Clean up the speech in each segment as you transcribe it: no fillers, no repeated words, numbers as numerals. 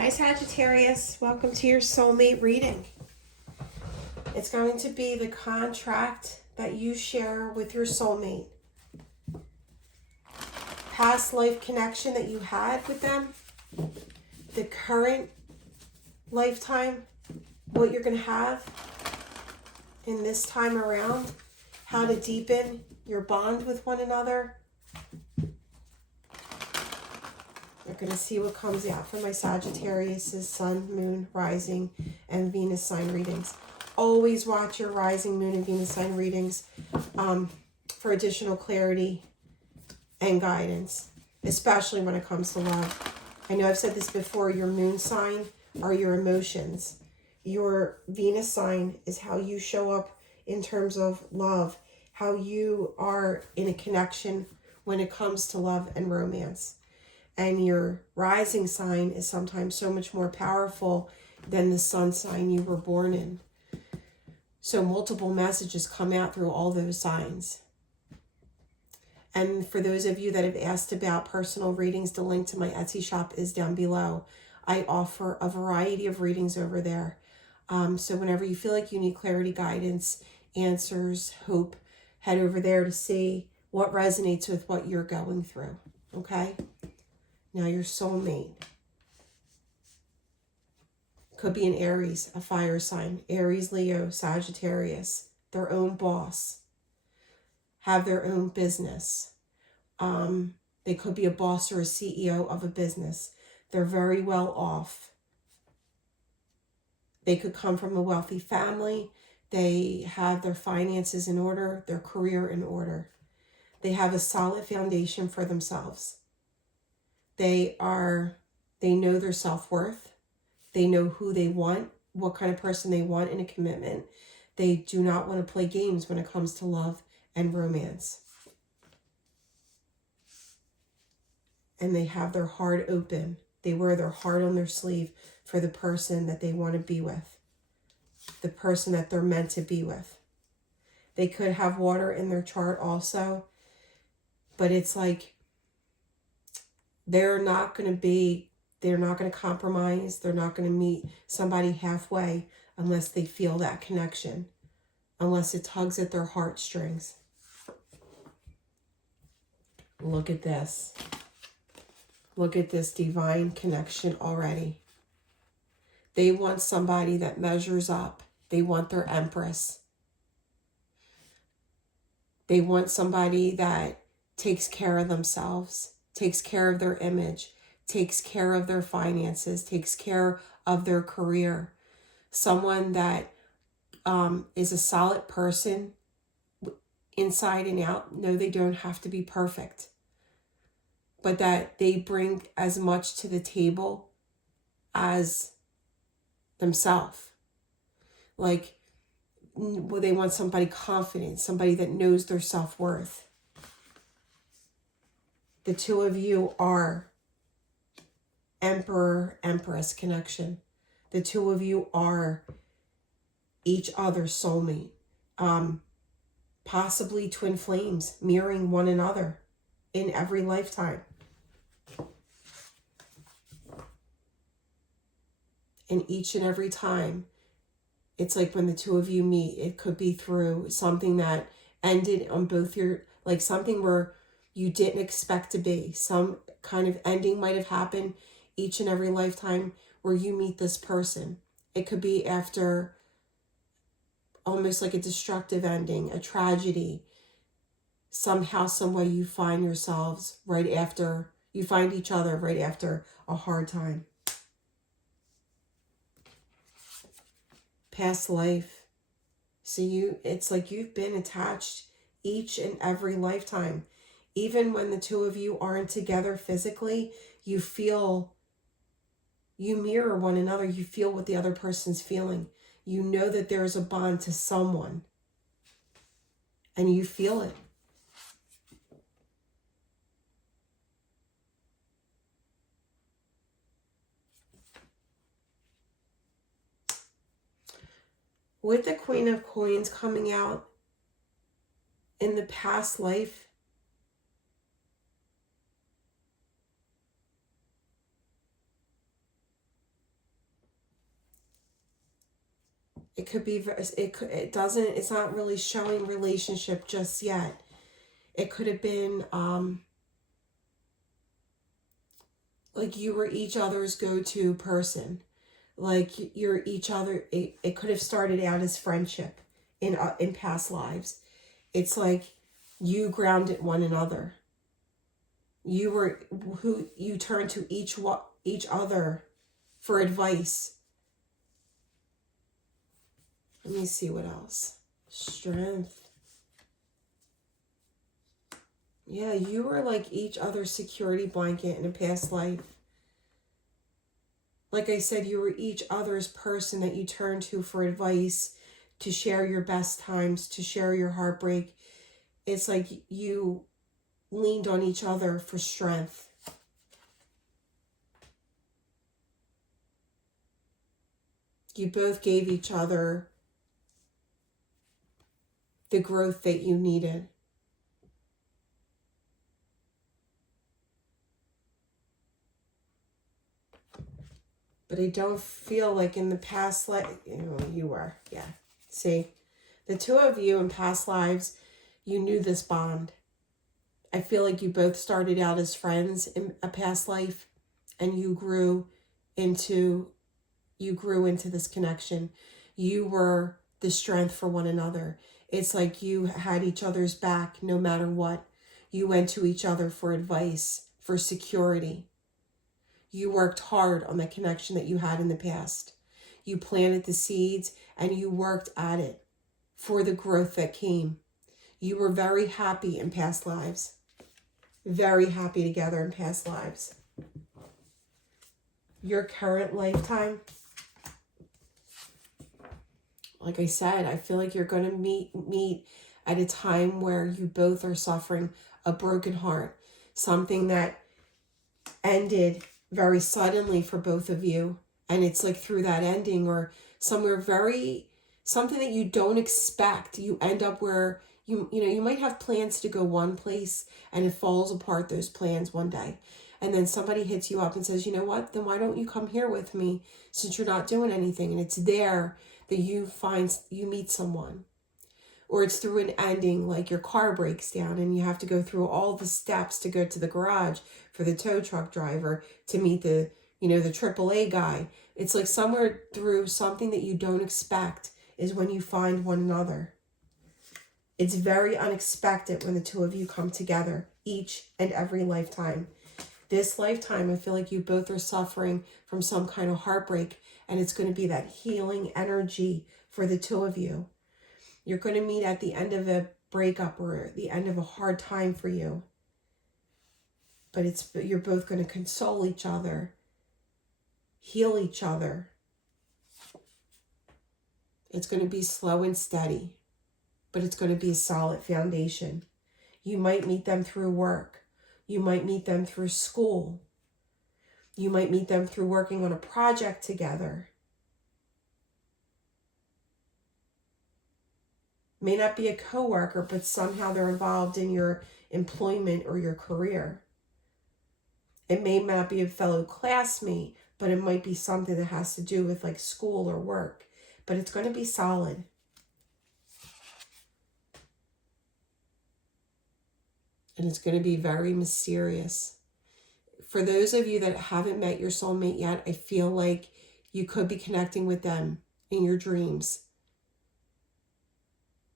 Hi Sagittarius, welcome to your soulmate reading. It's going to be the contract that you share with your soulmate. Past life connection that you had with them, the current lifetime, what you're going to have in this time around, how to deepen your bond with one another. We're going to see what comes out for my Sagittarius' Sun, Moon, Rising, and Venus sign readings. Always watch your Rising, Moon, and Venus sign readings for additional clarity and guidance, especially when it comes to love. I know I've said this before, your Moon sign are your emotions. Your Venus sign is how you show up in terms of love, how you are in a connection when it comes to love and romance. And your rising sign is sometimes so much more powerful than the sun sign you were born in. So multiple messages come out through all those signs. And for those of you that have asked about personal readings, the link to my Etsy shop is down below. I offer a variety of readings over there. So whenever you feel like you need clarity, guidance, answers, hope, head over there to see what resonates with what you're going through. Okay? Now your soulmate. Could be an Aries, a fire sign. Aries, Leo, Sagittarius. Their own boss. Have their own business. They could be a boss or a CEO of a business. They're very well off. They could come from a wealthy family. They have their finances in order, their career in order. They have a solid foundation for themselves. They know their self-worth. They know who they want, what kind of person they want in a commitment. They do not want to play games when it comes to love and romance. And they have their heart open. They wear their heart on their sleeve for the person that they want to be with, the person that they're meant to be with. They could have water in their chart also, but it's like they're not going to compromise. They're not going to meet somebody halfway unless they feel that connection, unless it tugs at their heartstrings. Look at this. Look at this divine connection already. They want somebody that measures up. They want their Empress. They want somebody that takes care of themselves, takes care of their image, takes care of their finances, takes care of their career. Someone that is a solid person inside and out. No, they don't have to be perfect, but that they bring as much to the table as themselves. Like, well, they want somebody confident, somebody that knows their self-worth. The two of you are Emperor-Empress connection. The two of you are each other's soulmate. Possibly twin flames, mirroring one another in every lifetime. And each and every time, it's like when the two of you meet, it could be through something that ended on both your, like something where you didn't expect to be. Some kind of ending might have happened each and every lifetime where you meet this person. It could be after almost like a destructive ending, a tragedy. Somehow, some way you find yourselves right after, you find each other right after a hard time. Past life. So it's like you've been attached each and every lifetime. Even when the two of you aren't together physically, you mirror one another. You feel what the other person's feeling. You know that there is a bond to someone. And you feel it. With the Queen of Coins coming out in the past life, It could be, it's not really showing relationship just yet. It could have been, like you were each other's go-to person. Like you're each other, it could have started out as friendship in past lives. It's like you grounded one another. You were who you turned to each other for advice. Let me see what else. Strength. Yeah, you were like each other's security blanket in a past life. Like I said, you were each other's person that you turned to for advice, to share your best times, to share your heartbreak. It's like you leaned on each other for strength. You both gave each other the growth that you needed. But I don't feel like in the past life, you were, yeah. See, the two of you in past lives, you knew this bond. I feel like you both started out as friends in a past life, and you grew into this connection. You were the strength for one another. It's like you had each other's back no matter what. You went to each other for advice, for security. You worked hard on the connection that you had in the past. You planted the seeds and you worked at it for the growth that came. You were very happy in past lives. Very happy together in past lives. Your current lifetime, like I said, I feel like you're going to meet at a time where you both are suffering a broken heart. Something that ended very suddenly for both of you. And it's like through that ending or something that you don't expect, you end up where you might have plans to go one place and it falls apart, those plans one day. And then somebody hits you up and says, you know what, then why don't you come here with me since you're not doing anything? And it's there that you meet someone. Or it's through an ending, like your car breaks down and you have to go through all the steps to go to the garage for the tow truck driver to meet the AAA guy. It's like somewhere through something that you don't expect is when you find one another. It's very unexpected when the two of you come together each and every lifetime. This lifetime, I feel like you both are suffering from some kind of heartbreak, and it's going to be that healing energy for the two of you. You're going to meet at the end of a breakup or the end of a hard time for you. But you're both going to console each other, heal each other. It's going to be slow and steady, but it's going to be a solid foundation. You might meet them through work. You might meet them through school. You might meet them through working on a project together. May not be a coworker, but somehow they're involved in your employment or your career. It may not be a fellow classmate, but it might be something that has to do with like school or work. But it's going to be solid. And it's going to be very mysterious. For those of you that haven't met your soulmate yet, I feel like you could be connecting with them in your dreams.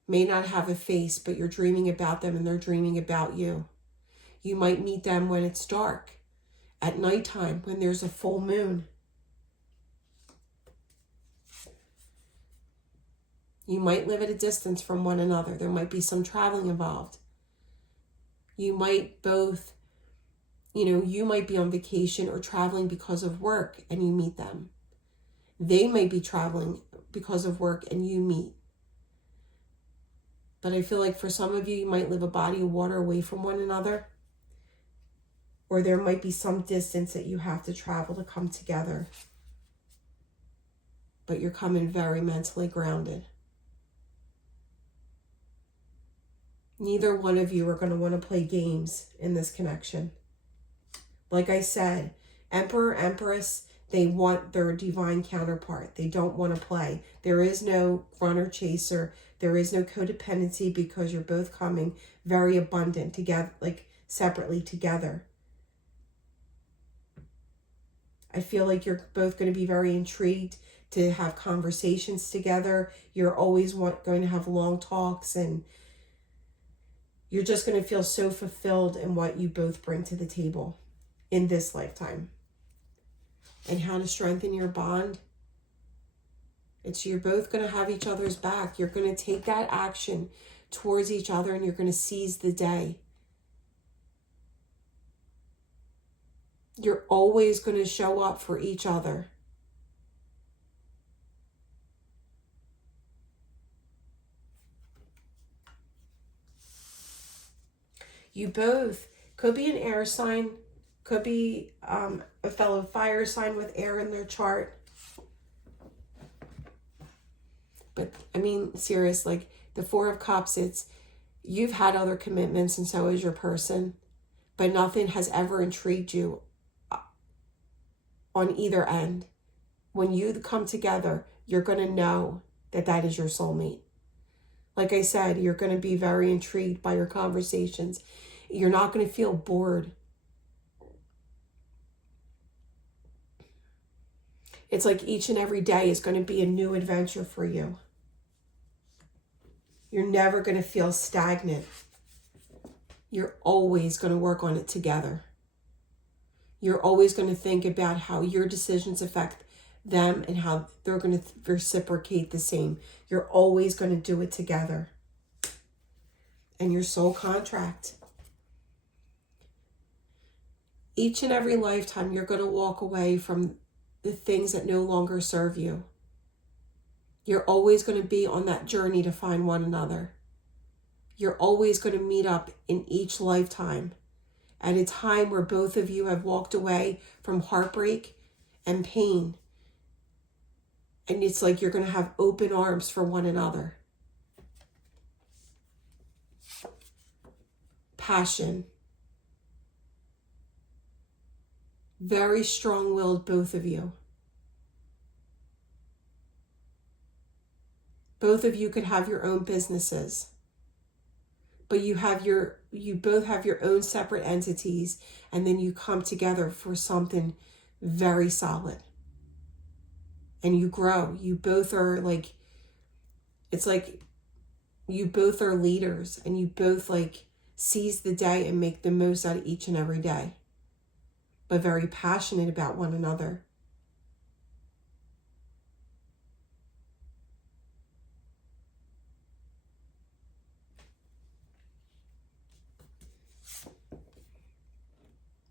May not have a face, but you're dreaming about them and they're dreaming about you. You might meet them when it's dark, at nighttime, when there's a full moon. You might live at a distance from one another. There might be some traveling involved. You might both, you might be on vacation or traveling because of work and you meet them. They might be traveling because of work and you meet. But I feel like for some of you, you might live a body of water away from one another. Or there might be some distance that you have to travel to come together. But you're coming very mentally grounded. Neither one of you are going to want to play games in this connection. Like I said, Emperor, Empress, They want their divine counterpart. They don't want to play. There is no runner chaser. There is no codependency because you're both coming very abundant together, like separately together. I feel like you're both going to be very intrigued to have conversations together. You're always going to have long talks, and you're just going to feel so fulfilled in what you both bring to the table in this lifetime. And how to strengthen your bond. It's you're both going to have each other's back. You're going to take that action towards each other, and you're going to seize the day. You're always going to show up for each other. You both could be an air sign, could be a fellow fire sign with air in their chart. But I mean, serious, like the Four of Cups, it's you've had other commitments and so is your person, but nothing has ever intrigued you on either end. When you come together, you're going to know that that is your soulmate. Like I said, you're going to be very intrigued by your conversations. You're not going to feel bored. It's like each and every day is going to be a new adventure for you. You're never going to feel stagnant. You're always going to work on it together. You're always going to think about how your decisions affect them and how they're going to reciprocate the same. You're always going to do it together. And your soul contract. Each and every lifetime, you're going to walk away from the things that no longer serve you. You're always going to be on that journey to find one another. You're always going to meet up in each lifetime at a time where both of you have walked away from heartbreak and pain. And it's like you're going to have open arms for one another. Passion. Very strong-willed, both of you. Both of you could have your own businesses. But you both have your own separate entities, and then you come together for something very solid. And you grow. You both are like, it's like you both are leaders, and you both like seize the day and make the most out of each and every day. But very passionate about one another.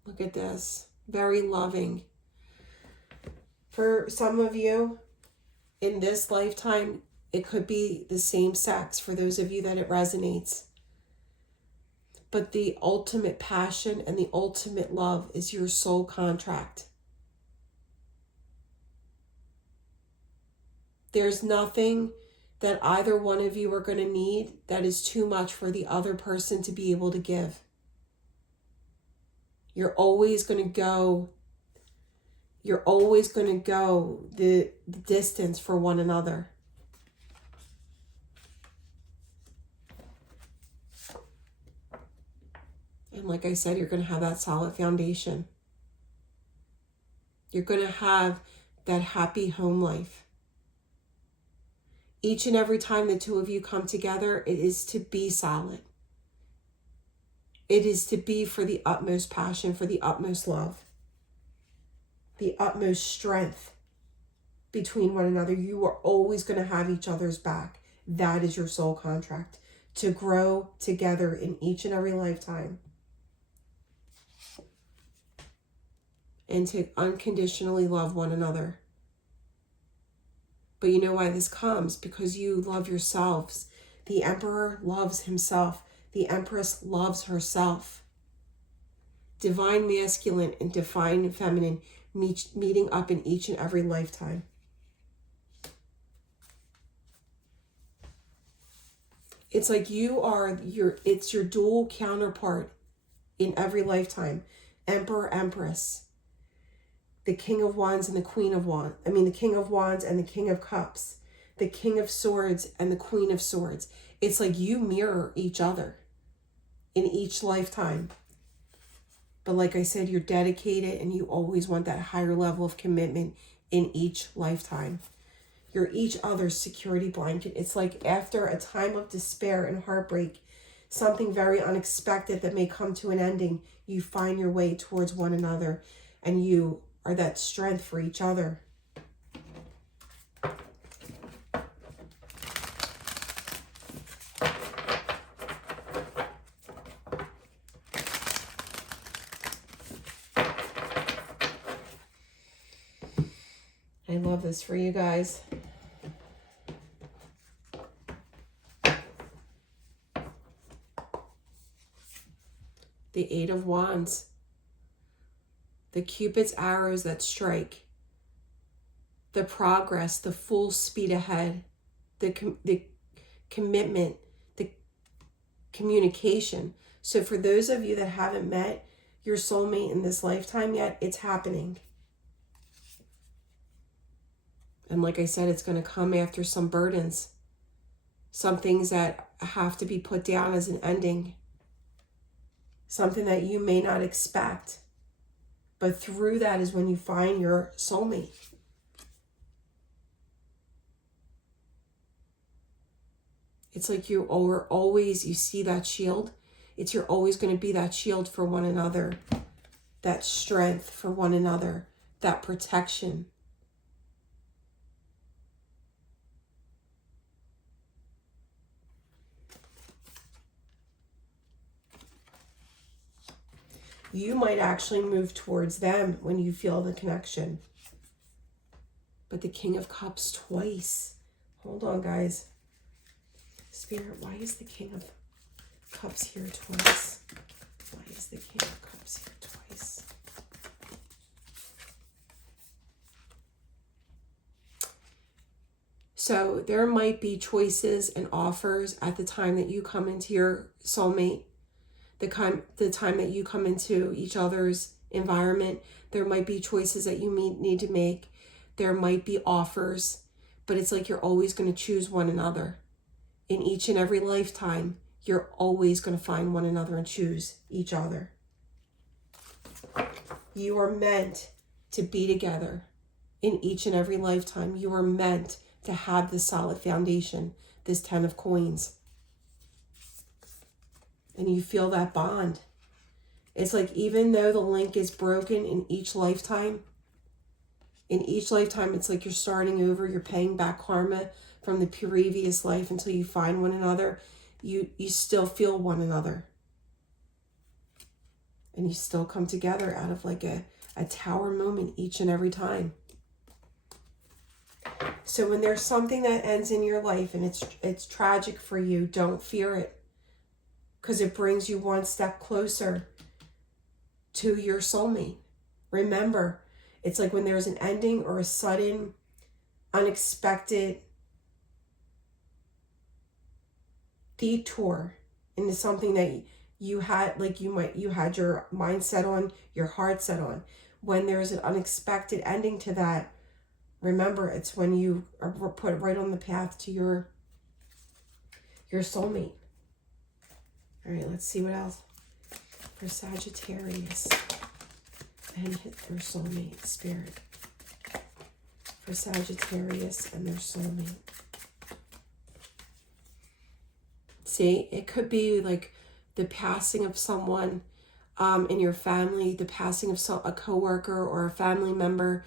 Look at this. Very loving. For some of you, in this lifetime, it could be the same sex for those of you that it resonates. But the ultimate passion and the ultimate love is your soul contract. There's nothing that either one of you are going to need that is too much for the other person to be able to give. You're always going to go the distance for one another. And like I said, you're going to have that solid foundation. You're going to have that happy home life. Each and every time the two of you come together, it is to be solid. It is to be for the utmost passion, for the utmost love, the utmost strength between one another. You are always going to have each other's back. That is your soul contract. To grow together in each and every lifetime. And to unconditionally love one another. But you know why this comes? Because you love yourselves. The Emperor loves himself. The Empress loves herself. Divine masculine and divine feminine meeting up in each and every lifetime. It's like it's your dual counterpart in every lifetime. Emperor, Empress. the King of Wands and the Queen of Wands. I mean, the King of Wands and the King of Cups. The King of Swords and the Queen of Swords. It's like you mirror each other in each lifetime. But like I said, you're dedicated and you always want that higher level of commitment in each lifetime. You're each other's security blanket. It's like after a time of despair and heartbreak, something very unexpected that may come to an ending, you find your way towards one another and you are that strength for each other. I love this for you guys. The Eight of Wands. The Cupid's arrows that strike. The progress, the full speed ahead. The commitment, the communication. So for those of you that haven't met your soulmate in this lifetime yet, it's happening. And like I said, it's going to come after some burdens. Some things that have to be put down as an ending. Something that you may not expect. But through that is when you find your soulmate. It's like you are always, you see that shield. It's you're always going to be that shield for one another. That strength for one another. That protection. You might actually move towards them when you feel the connection. But the King of Cups twice. Hold on, guys. Spirit, why is the King of Cups here twice? Why is the King of Cups here twice? So there might be choices and offers at the time that you come into your soulmate. The time that you come into each other's environment, there might be choices that you need to make. There might be offers, but it's like you're always going to choose one another. In each and every lifetime, you're always going to find one another and choose each other. You are meant to be together in each and every lifetime. You are meant to have this solid foundation, this 10 of coins. And you feel that bond. It's like even though the link is broken in each lifetime, it's like you're starting over, you're paying back karma from the previous life until you find one another. You still feel one another. And you still come together out of like a tower moment each and every time. So when there's something that ends in your life and it's tragic for you, don't fear it. Because it brings you one step closer to your soulmate. Remember, it's like when there's an ending or a sudden, unexpected detour into something that you had, like you had your mind set on, your heart set on. When there's an unexpected ending to that, remember, it's when you are put right on the path to your soulmate. All right, let's see what else for Sagittarius and their soulmate. Spirit for Sagittarius and their soulmate. See, it could be like the passing of someone in your family, the passing of a coworker or a family member,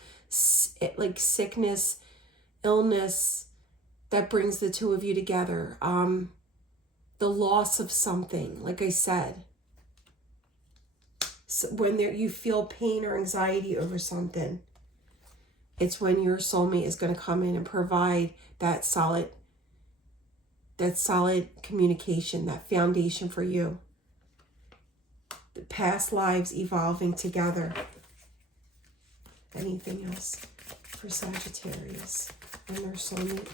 like sickness, illness that brings the two of you together. The loss of something, like I said. So when you feel pain or anxiety over something, it's when your soulmate is going to come in and provide that solid communication, that foundation for you. The past lives evolving together. Anything else for Sagittarius and their soulmate?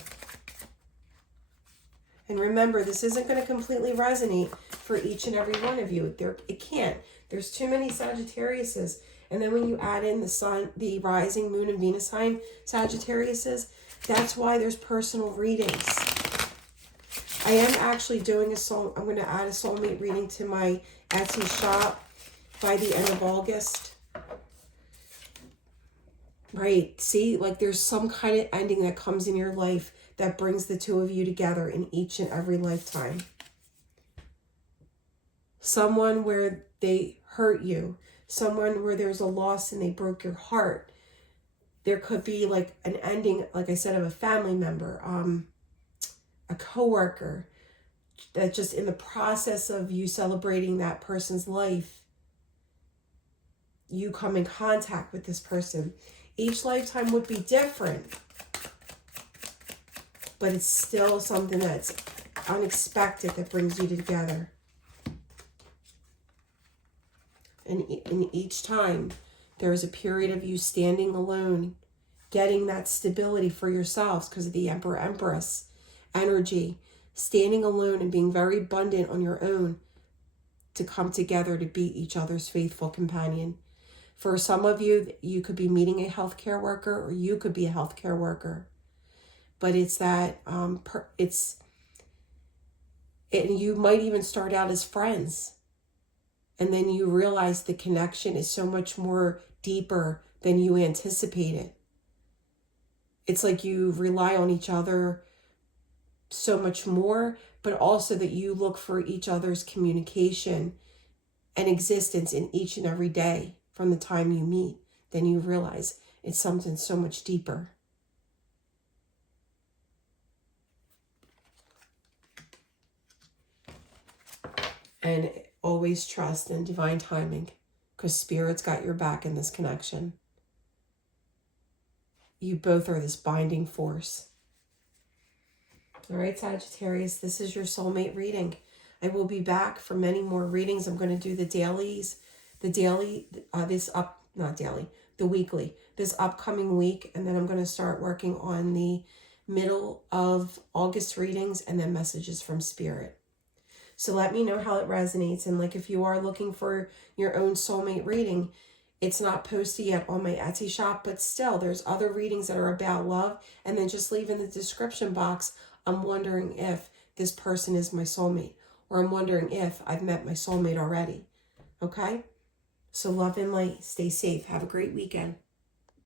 And remember, this isn't going to completely resonate for each and every one of you. It can't. There's too many Sagittariuses. And then when you add in the sun, the rising, moon, and Venus sign Sagittarius is, that's why there's personal readings. I am actually doing I'm going to add a soulmate reading to my Etsy shop by the end of August. Right, see, like there's some kind of ending that comes in your life that brings the two of you together in each and every lifetime. Someone where they hurt you, someone where there's a loss and they broke your heart. There could be like an ending, like I said, of a family member, a coworker, that just in the process of you celebrating that person's life, you come in contact with this person. Each lifetime would be different, but it's still something that's unexpected that brings you together. And in each time, there is a period of you standing alone, getting that stability for yourselves because of the Emperor Empress energy, standing alone and being very abundant on your own to come together to be each other's faithful companion. For some of you, you could be meeting a healthcare worker, or you could be a healthcare worker. But it's that, and you might even start out as friends. And then you realize the connection is so much more deeper than you anticipated. It's like you rely on each other so much more, but also that you look for each other's communication and existence in each and every day from the time you meet. Then you realize it's something so much deeper. And always trust in divine timing, because Spirit's got your back in this connection. You both are this binding force. All right, Sagittarius, this is your soulmate reading. I will be back for many more readings. I'm going to do the dailies, the weekly, this upcoming week. And then I'm going to start working on the middle of August readings and then messages from Spirit. So let me know how it resonates. And like if you are looking for your own soulmate reading, it's not posted yet on my Etsy shop, but still there's other readings that are about love. And then just leave in the description box, I'm wondering if this person is my soulmate, or I'm wondering if I've met my soulmate already. Okay? So love and light. Stay safe. Have a great weekend.